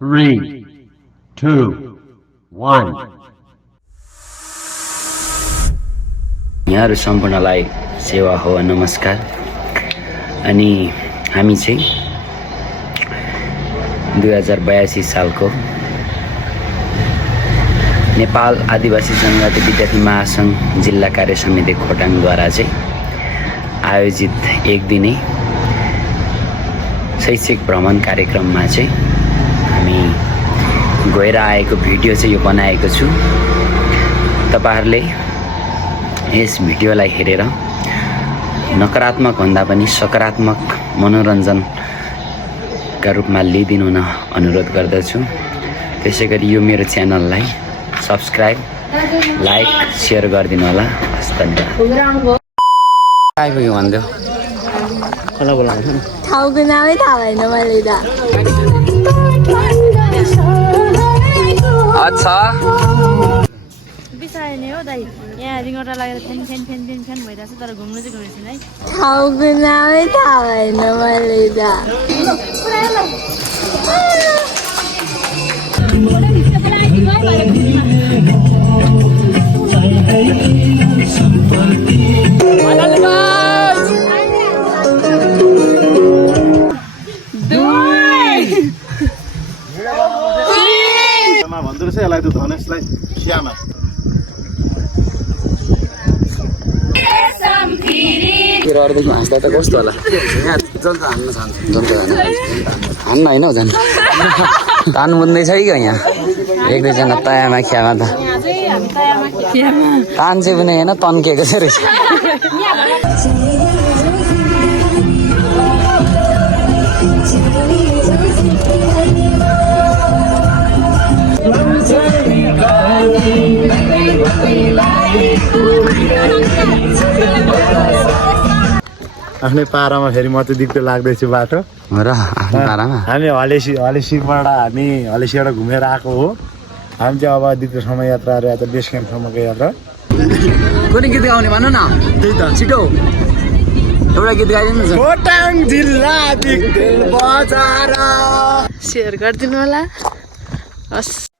3, 2, 1. यहाँहरू सम्पूर्णलाई सेवा हो नमस्कार। अनि हामी चाहिँ 2082 सालको नेपाल आदिवासी जनजाति विद्यार्थी महासङ्घ जिल्ला कार्य समिति खोटाङद्वारा चाहिँ आयोजित एक दिने शैक्षिक भ्रमण कार्यक्रममा चाहिँ हामी गएर आएको भिडियो चाहिँ यो बनाएको छु। तपाईहरुले यस भिडियोलाई हेरेर नकारात्मक भन्दा पनि सकारात्मक मनोरञ्जनका रूपमा लिदिनु हुन अनुरोध गर्दछु। त्यसैगरी यो मेरो च्यानललाई सब्स्क्राइब लाइक शेयर गरिदिनु होला। धन्यवाद। आइपुग्यो भन्दै होला बोलाउँछु ठाउँको नामै थाहा भएन मैले त। अच्छा बिसाए नि हो दाइ, यहाँ रिङटा लागेर fan fan fan fan fan भइरहेको छ, तर घुम्नु चाहिँ गएको छैन है। ठाउँको नामै थाहा भएन मैले त। भन्दो रहेछ यसलाई त धनेशलाई खियामा अरूदेखि हाँस्दा त कस्तो होला। यहाँ जन्त हान्न चाहन्छ, जन्त हान्न होइन हौ, झन् तान बुन्दैछ कि यहाँ एक दुईजना तयामा खियामा त तान चाहिँ पनि होइन तन्किएको छ रहेछ। आफ्नै पारामा फेरि म चाहिँ दिक्क लाग्दैछु बाटो र आफ्नो पारामा हामी हलेसीबाट हलेसीबाट घुमेर आएको हो। हामी चाहिँ अब दिक्कसम्म यात्रा आज बेस क्याम्पसम्मको यात्रा। कुनै गीत गाउने भन्नु न, त्यही त छिटो एउटा गीत गाइदिनु न। खोटाङ जिल्ला दिक्तेल बजार सेयर गरिदिनु होला। हस्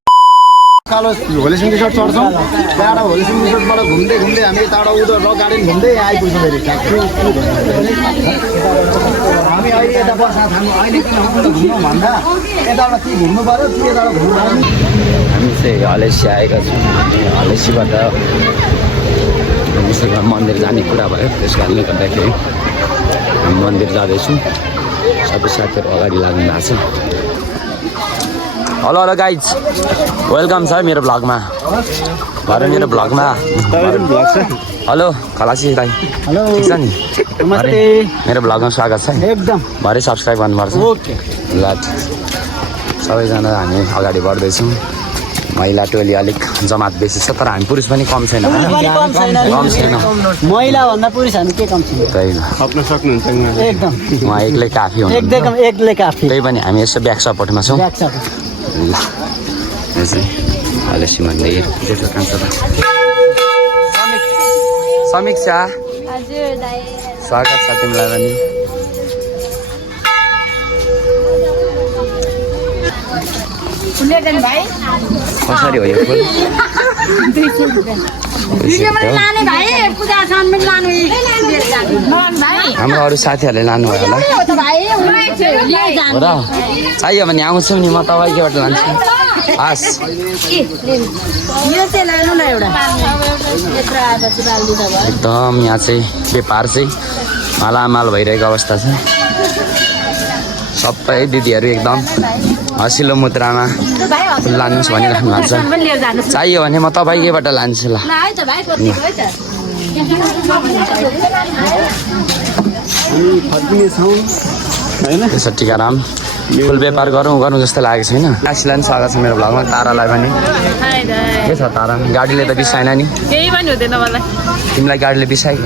कालो होलेसिङ रिसोर्ट चढ्छौँ। त्यहाँबाट होलेसिङ रिसोर्टबाट घुम्दै घुम्दै हामी यताबाट उधर रक गार्डन घुम्दै आइपुग्छौँ फेरि। हामी अहिले यता बस्न थाल्नु अहिले किन घुम्नु भन्दा यताबाट के घुम्नु पऱ्यो कि यताबाट घुम्नु पऱ्यो। हामी चाहिँ हलेसी आएका छौँ। हलेसीबाट विश्वकर्मा मन्दिर जाने कुरा भयो, त्यस कारणले गर्दाखेरि हामी मन्दिर जाँदैछौँ। सबै साथीहरू अगाडि लाग्नु भएको छ। हेलो हेलो गाइज, वेलकम छ मेरो भ्लगमा। भरे मेरो भ्लगमा हेलो खलासी दाइ, हेलो ठिक छ नि? नमस्ते, मेरो भ्लगमा स्वागत छ। एकदम भरे सब्सक्राइब गर्नुपर्छ। ओके ल सबैजना हामी अगाडि बढ्दैछौँ। महिला टोली अलिक जमात बेसी छ, तर हामी पुरुष पनि कम छैन। कम छैन, महिला भन्दा पुरुष हामी के कम छैन। त्यही हो, खप्न सक्नुहुन्छ एकदम उहाँ एक्लै काफी हुनु। एकदम एक्लै काफी। त्यही पनि हामी यसो ब्याक सपोर्टमा छौँ। ब्याक छ। ल यो चाहिँ हलेसी मन्दिर समीक्षा हजुर दाइ। स्वागत छ तिमीलाई पनि। कसरी हो यो फुल? हाम्रो अरू साथीहरूले लानुभयो होला। हो र, चाहियो भने आउँछु नि, म तपाईँकोबाट लान्छु। हस् एकदम यहाँ चाहिँ व्यापार चाहिँ मालामाल भइरहेको अवस्था छ। सबै दिदीहरू एकदम हँसिलो मुद्रामा लानुहोस् भनिराख्नु भएको छ। चाहियो भने म तपाईँकैबाट लान्छु। ल त्यसो टिकाराम फुल व्यापार गरौँ जस्तो लागेको छैन। आशीलाई पनि स्वागत छ मेरो भ्लगमा। तारालाई पनि के छ तारा? गाडीले त बिसाएन नि? केही पनि हुँदैन मलाई। तिमीलाई गाडीले बिसायो?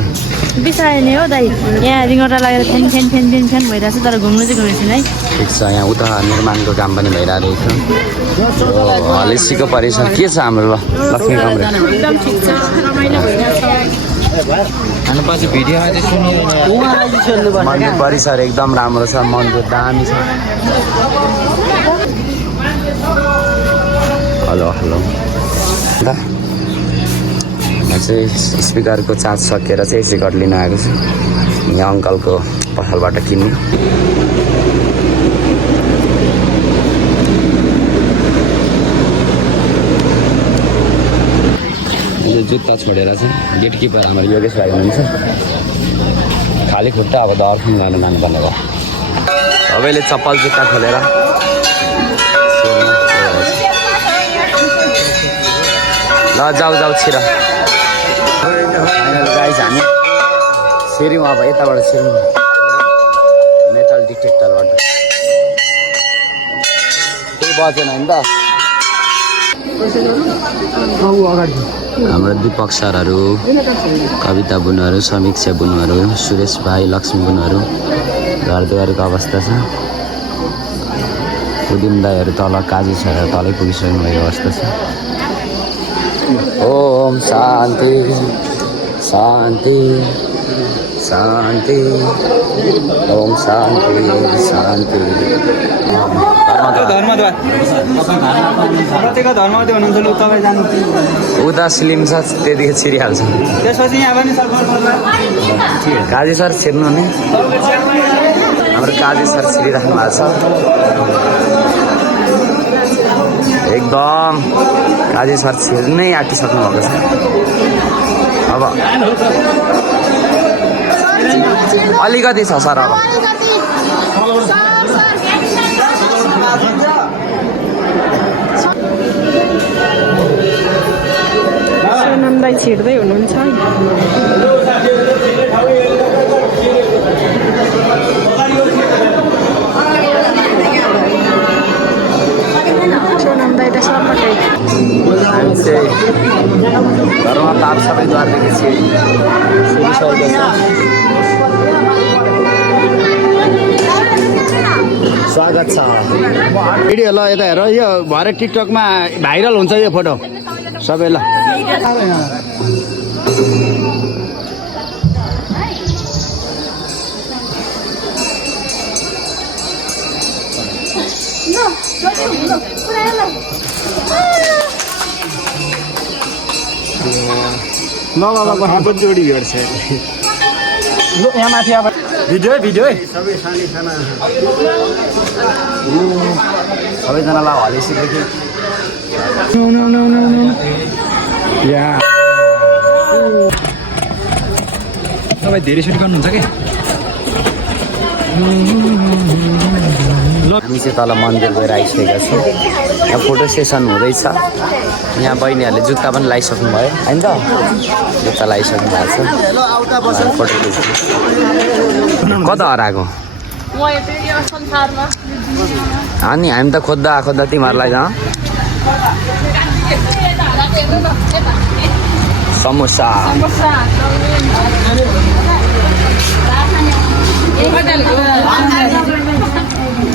बिसाए नि हो दाइ, यहाँ रिङटा लागेर fan fan fan fan fan भइरहेको छ, तर घुम्नु चाहिँ गएको छैन है। ठिक छ, यहाँ उता निर्माणको काम पनि भइरहेको छ। हलेसीको परिसर के छ हाम्रो? लक्ष्मी कमरे एकदम ठिक छ, रमाइलो भइरहेको पछि भिडियोमा चाहिँ मन्दिर परिसर एकदम राम्रो छ। मन्दिर दामी छ। म चाहिँ स्पिकरको चार्ज सकेर चाहिँ रेकर्ड लिन आएको छु यहाँ अङ्कलको पसलबाट किन्ने जुत्ता छोडेर चाहिँ गेट किपर हाम्रो योगेश भाइ हुनुहुन्छ खाली खुट्टा अब दर्शन गर्न जानुपर्ने भयो सबैले चप्पल जुत्ता खोलेर ल जाऊ छिर गाइज हामी छिर्यौँ अब यताबाट छिर्यौँ मेटल डिटेक्टरबाट केही बजेन नि त हाम्रो दिपक सरहरू कविता बुनुहरू समीक्षा बुनुहरू सुरेश भाइ लक्ष्मी बुनुहरू घरद्वारको अवस्था छ उदिम दाईहरू तल काजी सरहरू तलै पुगिसक्नु भएको अवस्था छ ओम शान्ति शान्ति शान्ति ओम शान्ति शान्ति उता स्लिम छ त्यतिखेर छिरिहाल्छ काजी सर छिर्नु नि हाम्रो काजी सर छिरिराख्नु भएको छ एकदम काजी सर छिर्नै आँटिसक्नु भएको छ अब अलिकति छ सर अब सोनम दाइ छिर्दै हुनुहुन्छ सोनम दाइ त सपटै हामी चाहिँ घरमा ताप सबै द्वारदेखि छिरिसकेको छ स्वागत छ भिडियो ल यता हेर यो भरे टिकटकमा भाइरल हुन्छ यो फोटो सबै ल जोडी भेट्छ यहाँ माथि अब भिडियो सबैजनालाई हलेसीदेखि तपाईँ धेरै सुट गर्नुहुन्छ कि हामी चाहिँ तल मन्दिर गएर आइसकेका छौँ यहाँ फोटो सेसन हुँदैछ यहाँ बहिनीहरूले जुत्ता पनि लगाइसक्नु भयो होइन त जुत्ता लगाइसक्नु भएको छ फोटो खिच्नु कता हराएको अनि हामी त खोज्दा खोज्दा तिमीहरूलाई समोसा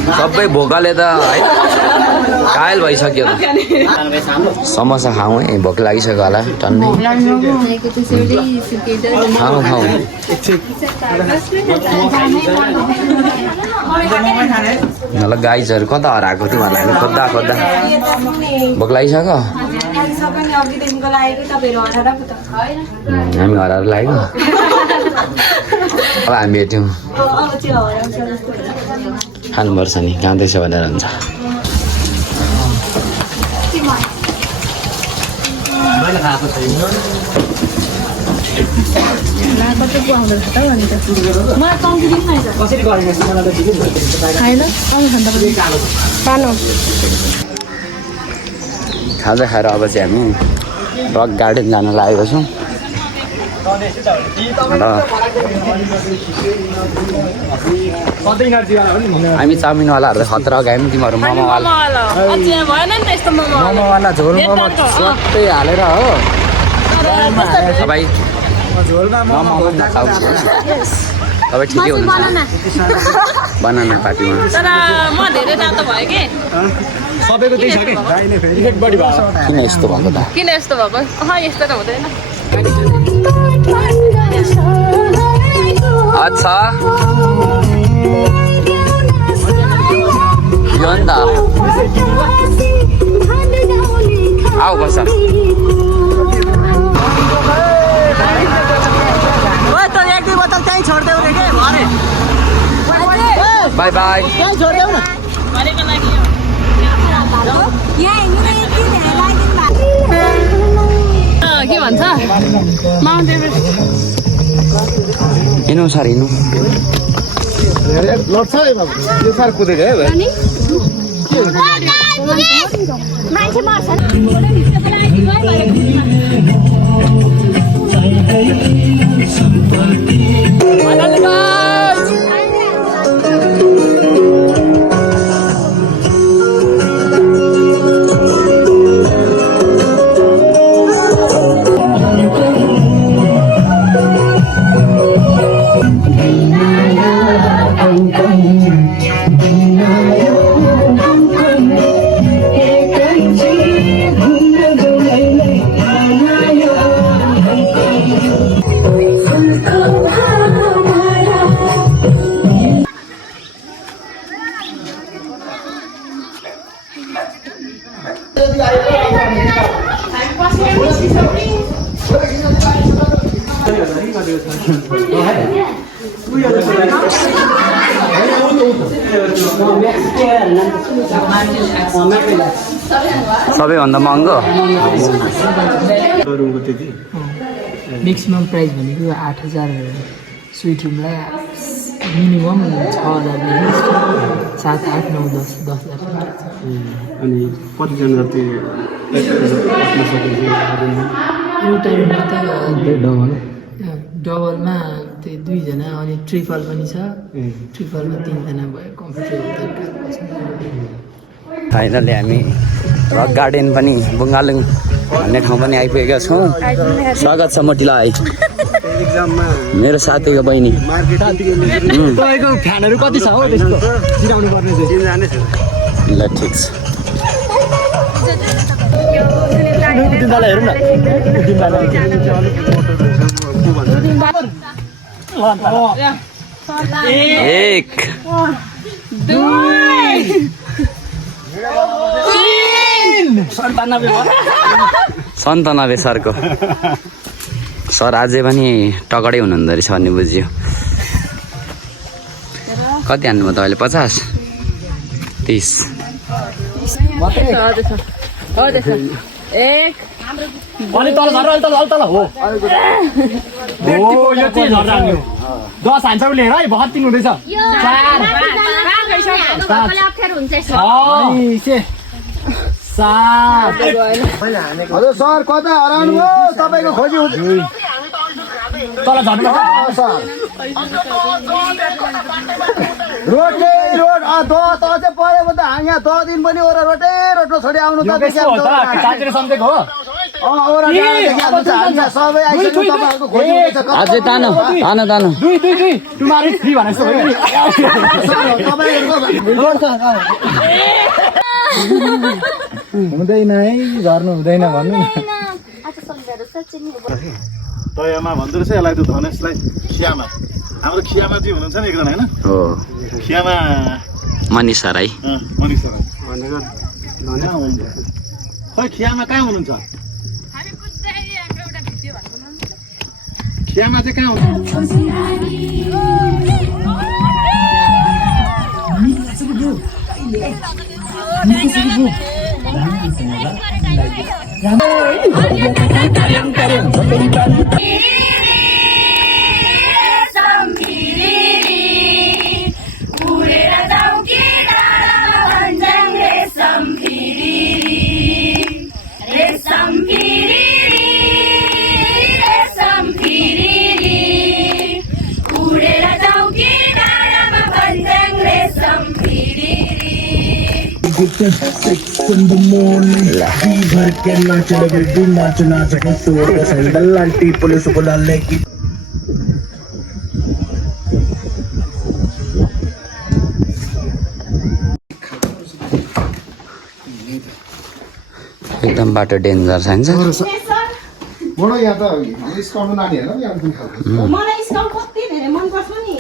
सबै भोकाले त है कायल भइसक्यो त समोसा खाउँ है भोक लागिसक्यो होला टन्नै खाउँ ल गाइजहरू कता हराएको तिमीहरूलाई हामी खोज्दा भोक लागिसक्यो हामी हराएर लाग्यो अब हामी भेट्यौँ खानुपर्छ नि जाँदैछ भनेर हुन्छ खाजा खाएर अब चाहिँ हामी रक गार्डन जान लागेको छौँ हामी चाउमिनवालाहरू खतरा गयौँ तिमीहरू मोमोवाला झोल मोमो सबै हालेर हो तपाईँ तपाईँ ठिकै हुनुहुन्छ बनाना पार्टीमा सबैको त्यही छ कि इफेक्ट बढी भयो किन यस्तो भएको त किन यस्तो भएको यस्तो त हुँदैन अच्छा यो नि त आऊ बस बाई कहाँ छोडिदेऊ न के भन्छ माउन्ट एभरेस्ट हिँड्नु सर हिँड्नु लड्छ है बाबु यो सार कुदेको है भाइ मान्छे मर्छ सबैभन्दा महँगो म्याक्सिमम प्राइस भनेको 8,000 स्विट रुमलाई मिनिमम 6,000 7, 8, 9, 10,000 अनि कतिजना जति एउटा रुममा त डबलमा त्यही 2 जना अनि ट्रिपल पनि छ ट्रिपलमा 3 जना भयो कम्फर्टेबल फाइनली हामी रक गार्डन पनि बुङ्गालुङ भन्ने ठाउँ पनि आइपुगेका छौँ स्वागत छ मोटीलाई मेरो साथीको बहिनी तपाईँको फ्यानहरू कति छ हो त्यस्तो जिराउनु पर्ने चाहिँ ल ठिक छ उदिनलाई हेरौँ न एक 97 सरको सर अझै पनि टकडै हुनुहुँदो रहेछ भन्ने बुझ्यो कति हान्नुभयो तपाईँले 50 30 अलि तल झर अलि तल हो यो चाहिँ झर जाने हो 10 हान्छ उसले हेर है बहुत दिनु हुँदैछ 4 हजुर सर कता हराउनु हो तपाईँको खोजी तल झर्नु रोड द चाहिँ पऱ्यो भने त यहाँ 10 दिन पनि ओरा रोटो छोडी आउनु त चाचेर सम्झेको हो सबै आइसक्यो तपाईँहरूको खोजी हुँदैछ अझै तानो दुई तुम्हारी फ्री भनेको हुँदैन है झर्नु हुँदैन भन्नु तयमा भन्दो रहेछ यसलाई त धनेशलाई खियामा हाम्रो खियामा चाहिँ हुनुहुन्छ नि एकजना होइन हो खियामा मनिषा राई मनिषा राई खै खियामा कहाँ हुनुहुन्छ खियामा चाहिँ कहाँ हुनुहुन्छ in the morning, we भर के नाच लगे तू नाच तो संदल आंटी पुलिस बुला लेगी एकदम बाटो डेन्जर छ बडो यहाँ त स्काउटको नानी हेर यहाँ पनि खालको मलाई स्काउट कति धेरै मन पर्छ नि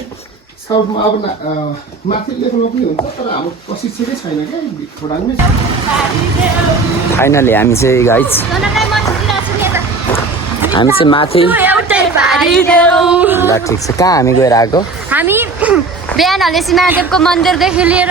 स्काउटमा अब माथि लेख्नुमा पनि हुन्छ तर हाम्रो प्रशिक्षकै छैन क्या खोडाङमै फाइनली हामी चाहिँ गाइज हामी चाहिँ माथि ल ठिक छ कहाँ हामी गएर आएको हामी बिहान हलेसी महादेवको मन्दिरदेखि लिएर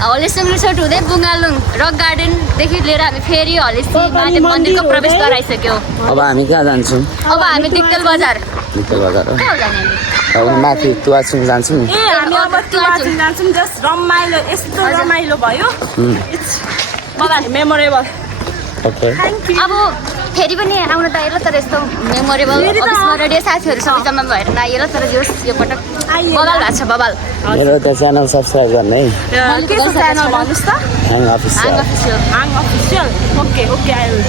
हलेसिङ रिसोर्ट हुँदै बुङ्गालुङ रक गार्डनदेखि लिएर हामी फेरि हलेसी महादेव मन्दिरको प्रवेश गराइसक्यौँ। अब हामी कहाँ जान्छौँ? अब हामी दिक्तेल बजार निकल बजार हो। कहाँ जाने हामी? अब माथि तुवाचुङ जान्छौँ नि। हामी अब तुवाचुङ जान्छौँ। जस्ट रमाइलो यस्तो रमाइलो भयो मलाई मेमोरेबल। ओके अब फेरि पनि आउन त आएर तर यस्तो मेमोरेबल स्मरणीय साथीहरू सबै जम्मा भएर नआएर तर यो पटक बबाल भएको छ बबाल। मेरो त च्यानल सब्सक्राइब गर्ने है। के छ च्यानल भन्नुहोस् त? ह्याङ अफिसियल। हाङ official. Okay okay I will.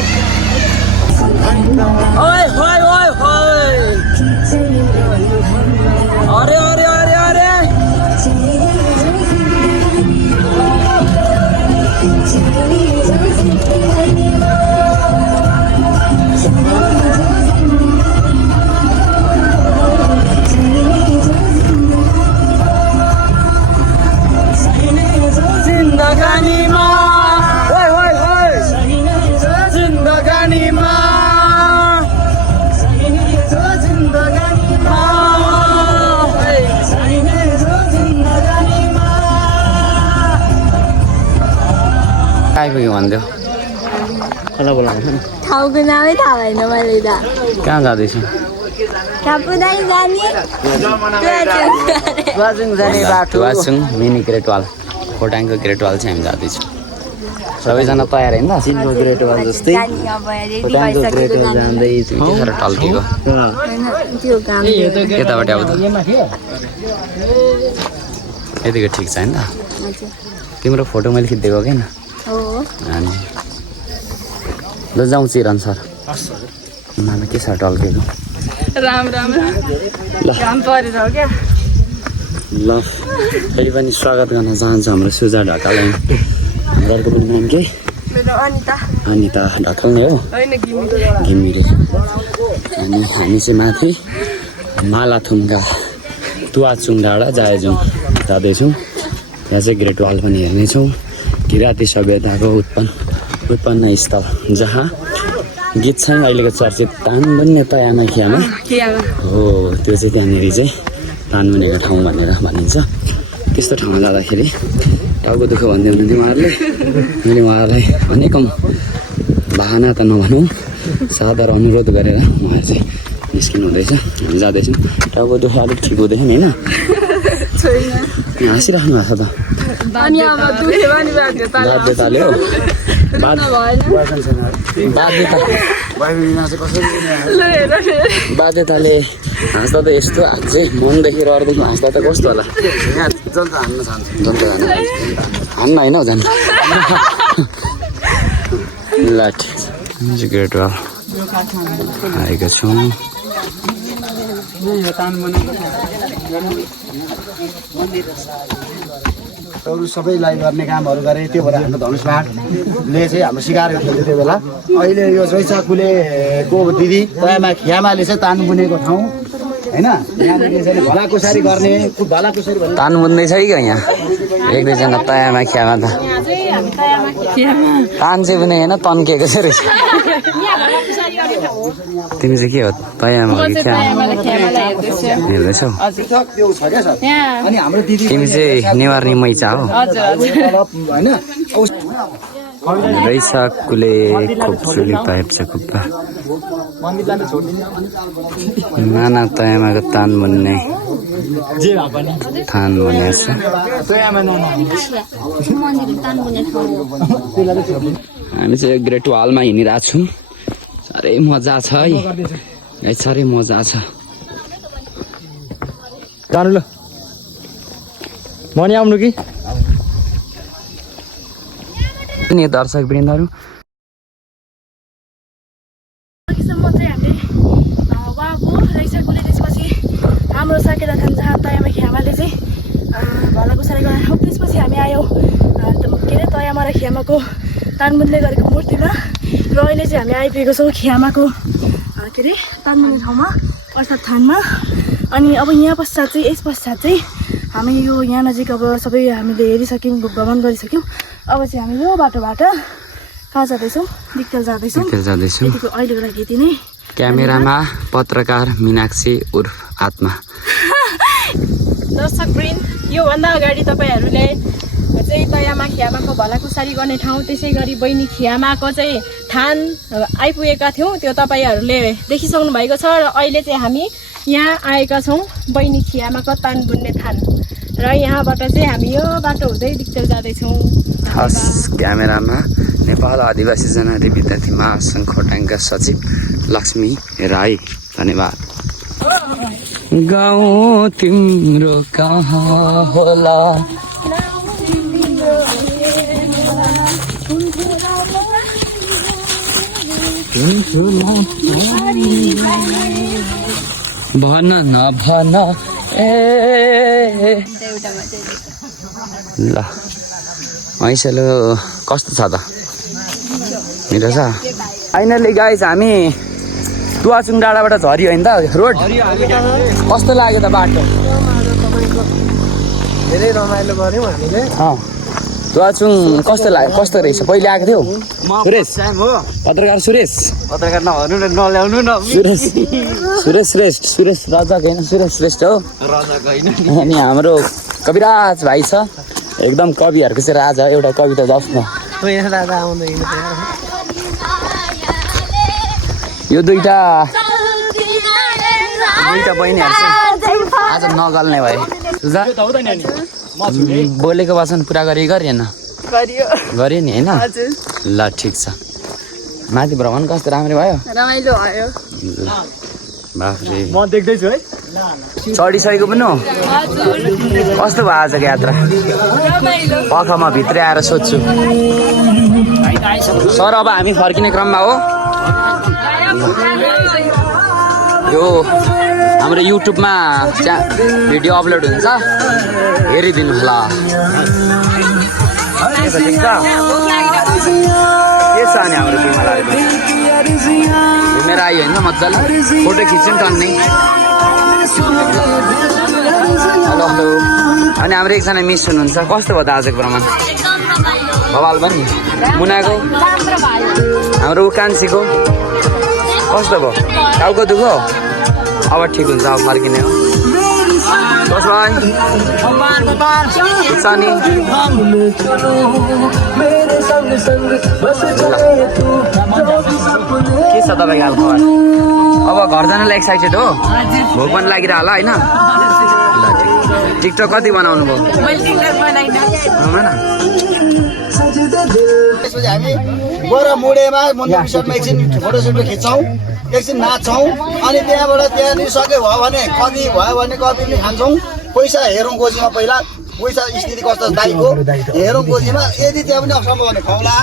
ओए ओए ओए ओए अरे अरे अरे अरे जिन्दगानीमा ओए ओए ओए जिन्दगानीमा आइपुग्यो भन्थ्यो। कसलाई बोलाउँछ नि? ठाउँको नामै थाहा भएन मैले त। कहाँ जाँदैछु? कापुदाई जाने तुवाचुङ जाने बाटो तुवाचुङ मिनी ग्रेट वाल खोटाङको ग्रेट वाल चाहिँ हामी जाँदैछौँ। सबैजना तयार होइन? चिनको ग्रेट वाल जस्तै खोटाङको ग्रेट वाल जाँदैछु। के साह्रो टल्केको त्यो काम यताबाट आउँदा यतिको ठिक छ होइन त? तिम्रो फोटो मैले खिचिदिएको किन? हो अनि ल जाउँ चिरन सर। मलाई के साह्रो टल्केको। राम राम ल काम परेर हो क्या। ल फेरि पनि स्वागत गर्न चाहन्छु हाम्रो सुजा ढकाललाई। हाम्रो अर्को पनि नाम के? मेरो अनिता अनिता ढकाल नै हो। होइन घिमिरे। अनि हामी चाहिँ माथि मालाथुमका तुवाचुङ डाँडा जायजुङ जाँदैछौँ। यहाँ चाहिँ ग्रेट वाल पनि हेर्नेछौँ। किराँती सभ्यताको उत्पन्न स्थल जहाँ गीत चाहिँ अहिलेको चर्चित तानबन्ने तयामाखियामा हो। त्यो चाहिँ त्यहाँनिर चाहिँ तानबनेको ठाउँ भनेर भनिन्छ। त्यस्तो ठाउँमा जाँदाखेरि टाउको दुःख भन्दै हुनुहुन्थ्यो उहाँहरूले। मैले उहाँहरूलाई अनेकौँ बहाना त नभनौँ सादर अनुरोध गरेर उहाँ चाहिँ निस्किनु हुँदैछ। हामी जाँदैछौँ। टाउको दुःख अलिक ठिक हुँदैन नि होइन? हाँसिराख्नु भएको छ त। बाध्यताले हो। बाध्यताले हाँस्दा त यस्तो अझै मनदेखि रहरदेखि हाँस्दा त कस्तो होला? यहाँ जनता हान्न चाहन्छ। जनता हान्न होइन हौ झन्। ल ठिक छ। ग्रेट वाल आएका छौँ। अरू सबैलाई गर्ने कामहरू गरे। त्यो भएर हाम्रो धनुष पाहाडले चाहिँ हाम्रो सिकारहरू खेल्थ्यो त्यो बेला। अहिले यो जैसाकुलेको दिदी तयामा खियामाले चाहिँ तान बुनेको ठाउँ होइन? यहाँनिर चाहिँ भलाकुसारी गर्ने भलाकुसारी भन्ने तान बुन्दैछ कि क्या यहाँ? एक दुईजना तयामा खियामा त तान चाहिँ पनि होइन तन्किएको चाहिँ रहेछ। तिमी चाहिँ के हो तयामा हो कि खियामा हेर्दैछौ? त्यो छ क्या सर। अनि हाम्रो दिदी तिमी चाहिँ नेवारी मैचा हो? होइन रैसाकुले खोप्चुली पाइप छ खुप्पा नाना तयामाको तान भन्ने थान भन्ने छ। हामी चाहिँ ग्रेट वालमा हिँडिरहेको छौँ। साह्रै मजा छ है, साह्रै मजा छ। जानु ल मनी आउनु कि नि दर्शक वृन्दहरू हाम्रो साकेला थान जहाँ तयामा खियामाले चाहिँ भलाकुसारी गरेर त्यसपछि हामी आयौँ के अरे तयामा र खियामाको तानबुनले गरेको मूर्तिमा। र अहिले चाहिँ हामी आइपुगेको छौँ खियामाको के अरे तानबुने ठाउँमा अर्थात् थानमा। अनि अब यहाँ पश्चात चाहिँ यस पश्चात चाहिँ हामी यो यहाँ नजिक अब सबै हामीले हेरिसक्यौँ, भ्रमण गरिसक्यौँ। अब चाहिँ हामी यो बाटोबाट कहाँ जाँदैछौँ? दिक्तेल जाँदैछौँ। यतिको अहिलेको लागि यति नै। क्यामेरामा पत्रकार मीनाक्षी उर्फ आत्मा। दर्शक वृन्द योभन्दा अगाडि तपाईँहरूले चाहिँ तयामा खियामाको भलाकुसारी गर्ने ठाउँ त्यसै गरी बहिनी खियामाको चाहिँ थान आइपुगेका थियौँ। त्यो तपाईँहरूले देखिसक्नु भएको छ र अहिले चाहिँ हामी यहाँ आएका छौँ बहिनी खियामाको तान बुन्ने थान र यहाँबाट चाहिँ हामी यो बाटो हुँदै दिक्तेल जाँदैछौँ। हस् क्यामेरामा नेपाल आदिवासी जनजाति विद्यार्थी महासङ्घ खोटाङका सचिव लक्ष्मी राई। धन्यवाद। गाउँ तिम्रो कहाँ होला भन न भन ए ल हैसलो कस्तो छ त मिठो छ फाइनली गाइस हामी तुवाचुङ डाँडाबाट झऱ्यो होइन त रोड कस्तो लाग्यो त बाटो धेरै रमाइलो गऱ्यौँ हामीले तुवाचुङ कस्तो लाग्यो कस्तो रहेछ पहिले आएको थियो सुरेश पत्रकार सुरेश पत्रकार नभर्नु न नल्याउनु न सुरेश सुरेश श्रेष्ठ सुरेश रजक होइन सुरेश श्रेष्ठ हो रजक होइन अनि हाम्रो कविराज भाइ छ एकदम कविहरूको चाहिँ राजा एउटा कविता जस् न यहाँ दादा आउँदैन यो दुईटा बहिनीहरू चाहिँ आज नगल्ने भए बोलेको वचन पुरा गरेन गरियो नि होइन ल ठिक छ माथि भ्रमण कस्तो राम्रो भयो रमाइलो भयो बाफ्रे म देख्दैछु है चढिसकेको पनि हो कस्तो भयो आजको यात्रा पख म भित्रै आएर सोध्छु सर अब हामी फर्किने क्रममा हो यो हाम्रो युट्युबमा भिडियो अपलोड हुन्छ हेरिदिनु होला के छ अनि हाम्रो बिमालाई घुमेर आयो होइन मजाले फोटो खिच्यौँ टन्नै हेलो हेलो अनि हाम्रो एकजना मिस हुनुहुन्छ कस्तो भयो त आजको भ्रमण भवाल पनि मुनाको हाम्रो कान्छीको कस्तो भयो टाउको दुखो अब ठिक हुन्छ अब फर्किने हो कस भाइ ठिक छ नि के छ तपाईँको हाल खबर अब घर जानलाई एक्साइटेड हो भोक पनि लागिरह होला होइन ल टिकटक कति बनाउनु भयो त्यसपछि हामी गएर मुडेमा मन्दिर विषयमा एकछिन फोटोसुट खिच्छौँ एकछिन नाच्छौँ अनि त्यहाँबाट त्यहाँनिर सके भयो भने कफी भयो भने कफी पनि खान्छौँ पैसा हेरौँ गोजीमा पहिला पैसा स्थिति कस्तो दाइको हेरौँ गोजीमा यदि त्यहाँ पनि अप्ठ्यारो भने खुवाउला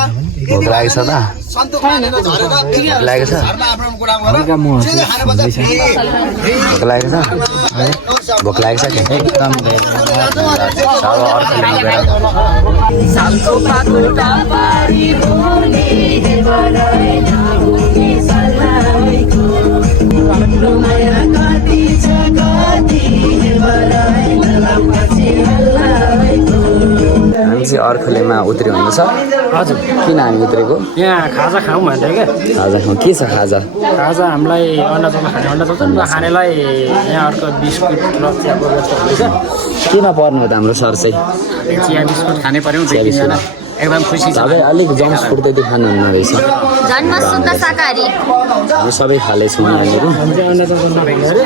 भोक लागेको छ त सन्तुक मानेर झरेर लागेको छ घरमा आफ्नो कुरामा गरेर सिधै खाने बजार भोक लागेको छ भोक लागेको छ कि एकदम हामी चाहिँ अर्खलेमा उत्रियो हुँदैछ हजुर किन हामी उत्रेको यहाँ खाजा खाऊँ भनेर क्या खाजा खाउँ के छ खाजा खाजा हामीलाई अन्डा चौल खाने अन्डा चौल खानेलाई यहाँ अर्को बिस्कुट र चियाको व्यवस्था हुँदैछ किन पर्नु हो त हाम्रो सर चाहिँ चिया बिस्कुट खाने पर्यो एकदम खुसी छ तपाईँ अलिक जम्स फुड चाहिँ खानुहुन्न रहेछ जन्म शुद्ध शाकाहारी हामी सबै खालेछौँ यहाँनिर अन्डा चौल नभएको अरे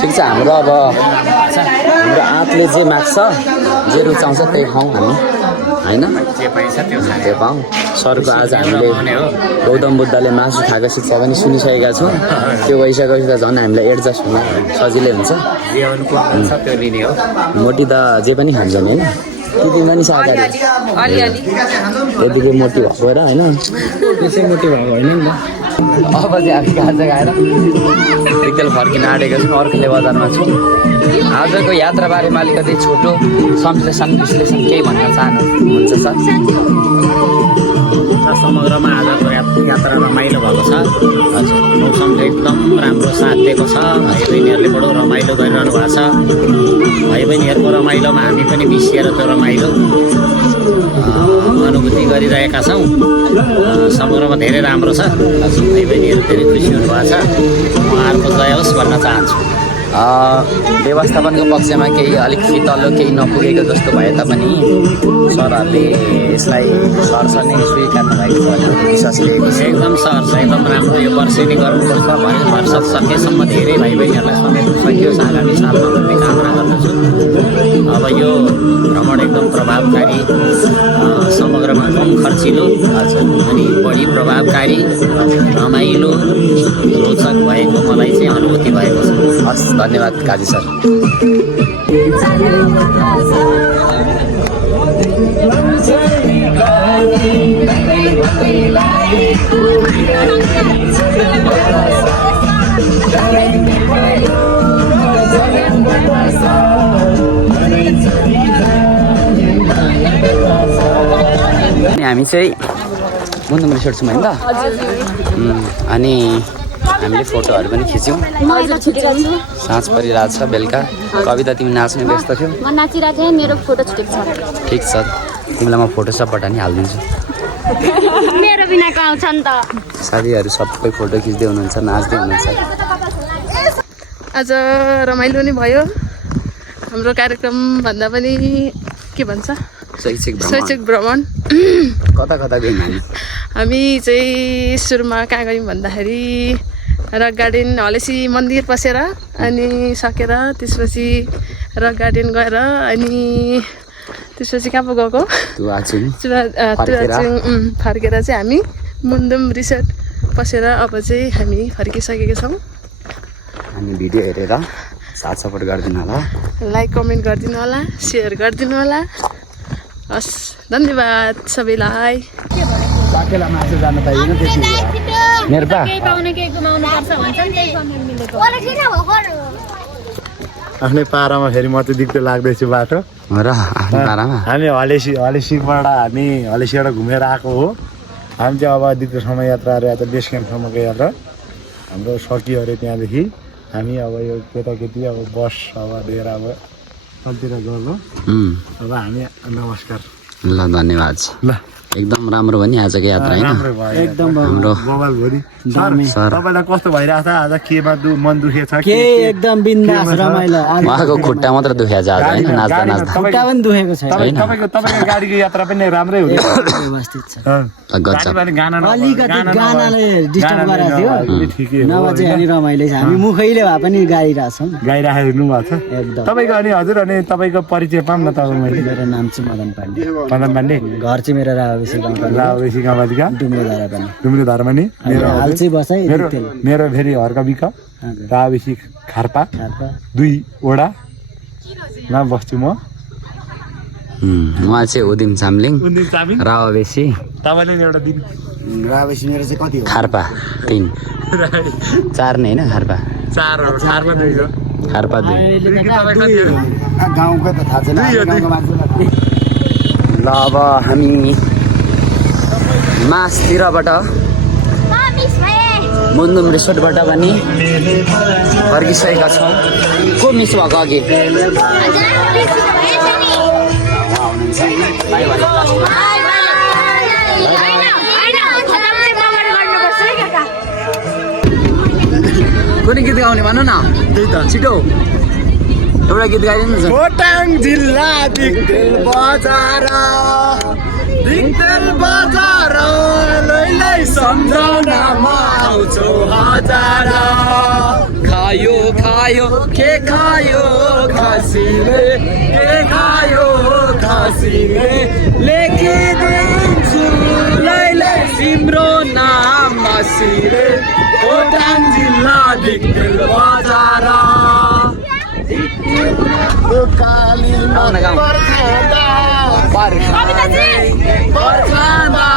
ठिक छ हाम्रो अब हाम्रो आँतले जे माग्छ जे रुचाउँछ त्यही खाउँ हामी होइन त्यो पाऊँ सरको आज हामीले गौतम बुद्धले मासु खाएको शिक्षा पनि सुनिसकेका छौँ त्यो भइसकेपछि त झन् हामीलाई एडजस्ट हुन सजिलै हुन्छ मोटी त जे पनि खान्छन् होइन त्यति पनि शाकाहारी यतिकै मोटी भएको र होइन त्यसै मोटी भएको होइन नि त अब चाहिँ हामी खाजा खाएर एकखेल फर्किन आँटेको छौँ अर्खले बजारमा छौँ आजको यात्राबारेमा अलिकति छोटो विश्लेषण केही भन्न चाहनुहुन्छ सर समग्रमा आजको यात्रा रमाइलो भएको छ हजुर मौसमले एकदम राम्रो साथ दिएको छ भाइ बहिनीहरूले बडो रमाइलो गरिरहनु भएको छ भाइ बहिनीहरूको रमाइलोमा हामी पनि मिसिएर त्यो रमाइलो अनुभूति गरिरहेका छौँ समग्रमा धेरै राम्रो छ भाइ बहिनीहरू धेरै खुसी हुनुभएको छ उहाँहरूको जय होस् भन्न चाहन्छु व्यवस्थापनको पक्षमा केही अलिकति तल्लो केही नपुगेको जस्तो भए तापनि सरहरूले यसलाई सरसर्ने स्वीकार्नु भएको छ भन्ने विश्वास लिएको छ। एकदम सहर एकदम राम्रो यो वर्षेनी गर्नुपर्छ भने वर्ष सकेसम्म धेरै भाइ बहिनीहरूलाई समेट्न सकियोस् आगामी सालमा भन्ने कामना गर्दछु। अब यो भ्रमण एकदम प्रभावकारी, समग्रमा कम खर्चिलो अनि बढी प्रभावकारी, रमाइलो, रोचक भएको मलाई चाहिँ अनुभूति भएको छ। हस्, धन्यवाद काजी सर। हामी चाहिँ मुन्दुम रिसोर्ट छौँ होइन त? अनि हामीले फोटोहरू पनि खिच्यौँ। साँझ परिरहेको छ, बेलुका। कविता तिमी नाच्ने व्यस्त थियौ? म नाचिरहेको थिएँ, मेरो फोटो छुटेको छ। ठिक छ, तिमीलाई म फोटोसपबाट नि हालिदिन्छु। मेरो बिनाको आउँछ नि त। साथीहरू सबै फोटो खिच्दै हुनुहुन्छ, नाच्दै हुनुहुन्छ। आज रमाइलो नि भयो। हाम्रो कार्यक्रम भन्दा पनि के भन्छ, शैक्षिक भ्रमण। कता कता गयौँ हामी चाहिँ सुरुमा कहाँ गयौँ भन्दाखेरि रक गार्डन हलेसी मन्दिर पसेर अनि सकेर त्यसपछि रक गार्डन गएर अनि त्यसपछि कहाँ पो गएको, फर्केर चाहिँ हामी मुन्दुम रिसोर्ट पसेर अब चाहिँ हामी फर्किसकेका छौँ। अनि भिडियो हेरेर साथ सपोर्ट गरिदिनु होला, लाइक कमेन्ट गरिदिनु होला, सेयर गरिदिनु होला। हस्, धन्यवाद सबैलाई। मेरो पा आफ्नै पारामा फेरि म चाहिँ दिक्क लाग्दैछु बाटो र आफ्नो पारामा। हामी हलेसीबाट घुमेर आएको हो। हामी चाहिँ अब दिक्कसम्म यात्राहरू यता बेस क्याम्पसम्म गएर हाम्रो सकियो अरे। त्यहाँदेखि हामी अब यो केटाकेटी अब बस अब लिएर अब कतितिर गयो। अब हामी नमस्कार। ल, धन्यवाद। ल, एकदम राम्रो भयो नि आजको यात्रा होइन? एकदम हाम्रो तपाईँलाई कस्तो भइरहेछ आज? केमा मन दुखेको छ? के एकदम बिन्दास रमाइलो। उहाँको खुट्टा मात्र दुखेको छ आज होइन? नाच्दा नाच्दा खुट्टा पनि दुखेको छैन। तपाईँको गाडीको यात्रा पनि राम्रै हुने व्यवस्थित छ। गजब। अलिकति गानाले डिस्टर्ब गराएको थियो, नभए चाहिँ अनि रमाइलो छ। हामी मुखैले भए पनि गाइरहेछौँ, गाइराख्नु भएको छ एकदम। तपाईँको अनि हजुर अनि तपाईँको परिचय पाऊँ न तपाईँ? मैले मेरो नाम चाहिँ मदन पाण्डे। मदन पाण्डे। घर चाहिँ मेरो रावेसी गाउँपालिका डुम्रे धर्मनी। मेरो फेरि हर्का बिक रावेसी खार्पा 2 वडामा बस्छु म। उहाँ चाहिँ उदिम चामलिङ रावेसी। तपाईँले एउटा दिन रावेसी मेरो चाहिँ कति हो? खार्पा 3 4 नै होइन? खार्पा 2 गाउँको त थाहा छैन। ल, अब हामी मासतिरबाट मुन्दुम रिसोर्टबाट पनि फर्किसकेका छौँ। को मिस भएको अघि? कुनै गीत गाउने भन्नु न? त्यही त, छिटो एउटा गीत गाइदिनु न। खोटाङ जिल्ला दिक्तेल बजार लैलै सम्झनामा आउँछौ हजार। खायो के खायो खसीले, के खायो खसीले, लेखिदिन्छु लैलै तिम्रो नाम मसीले। खोटाङ जिल्ला दिक्तेल बजार। बर्खाँदा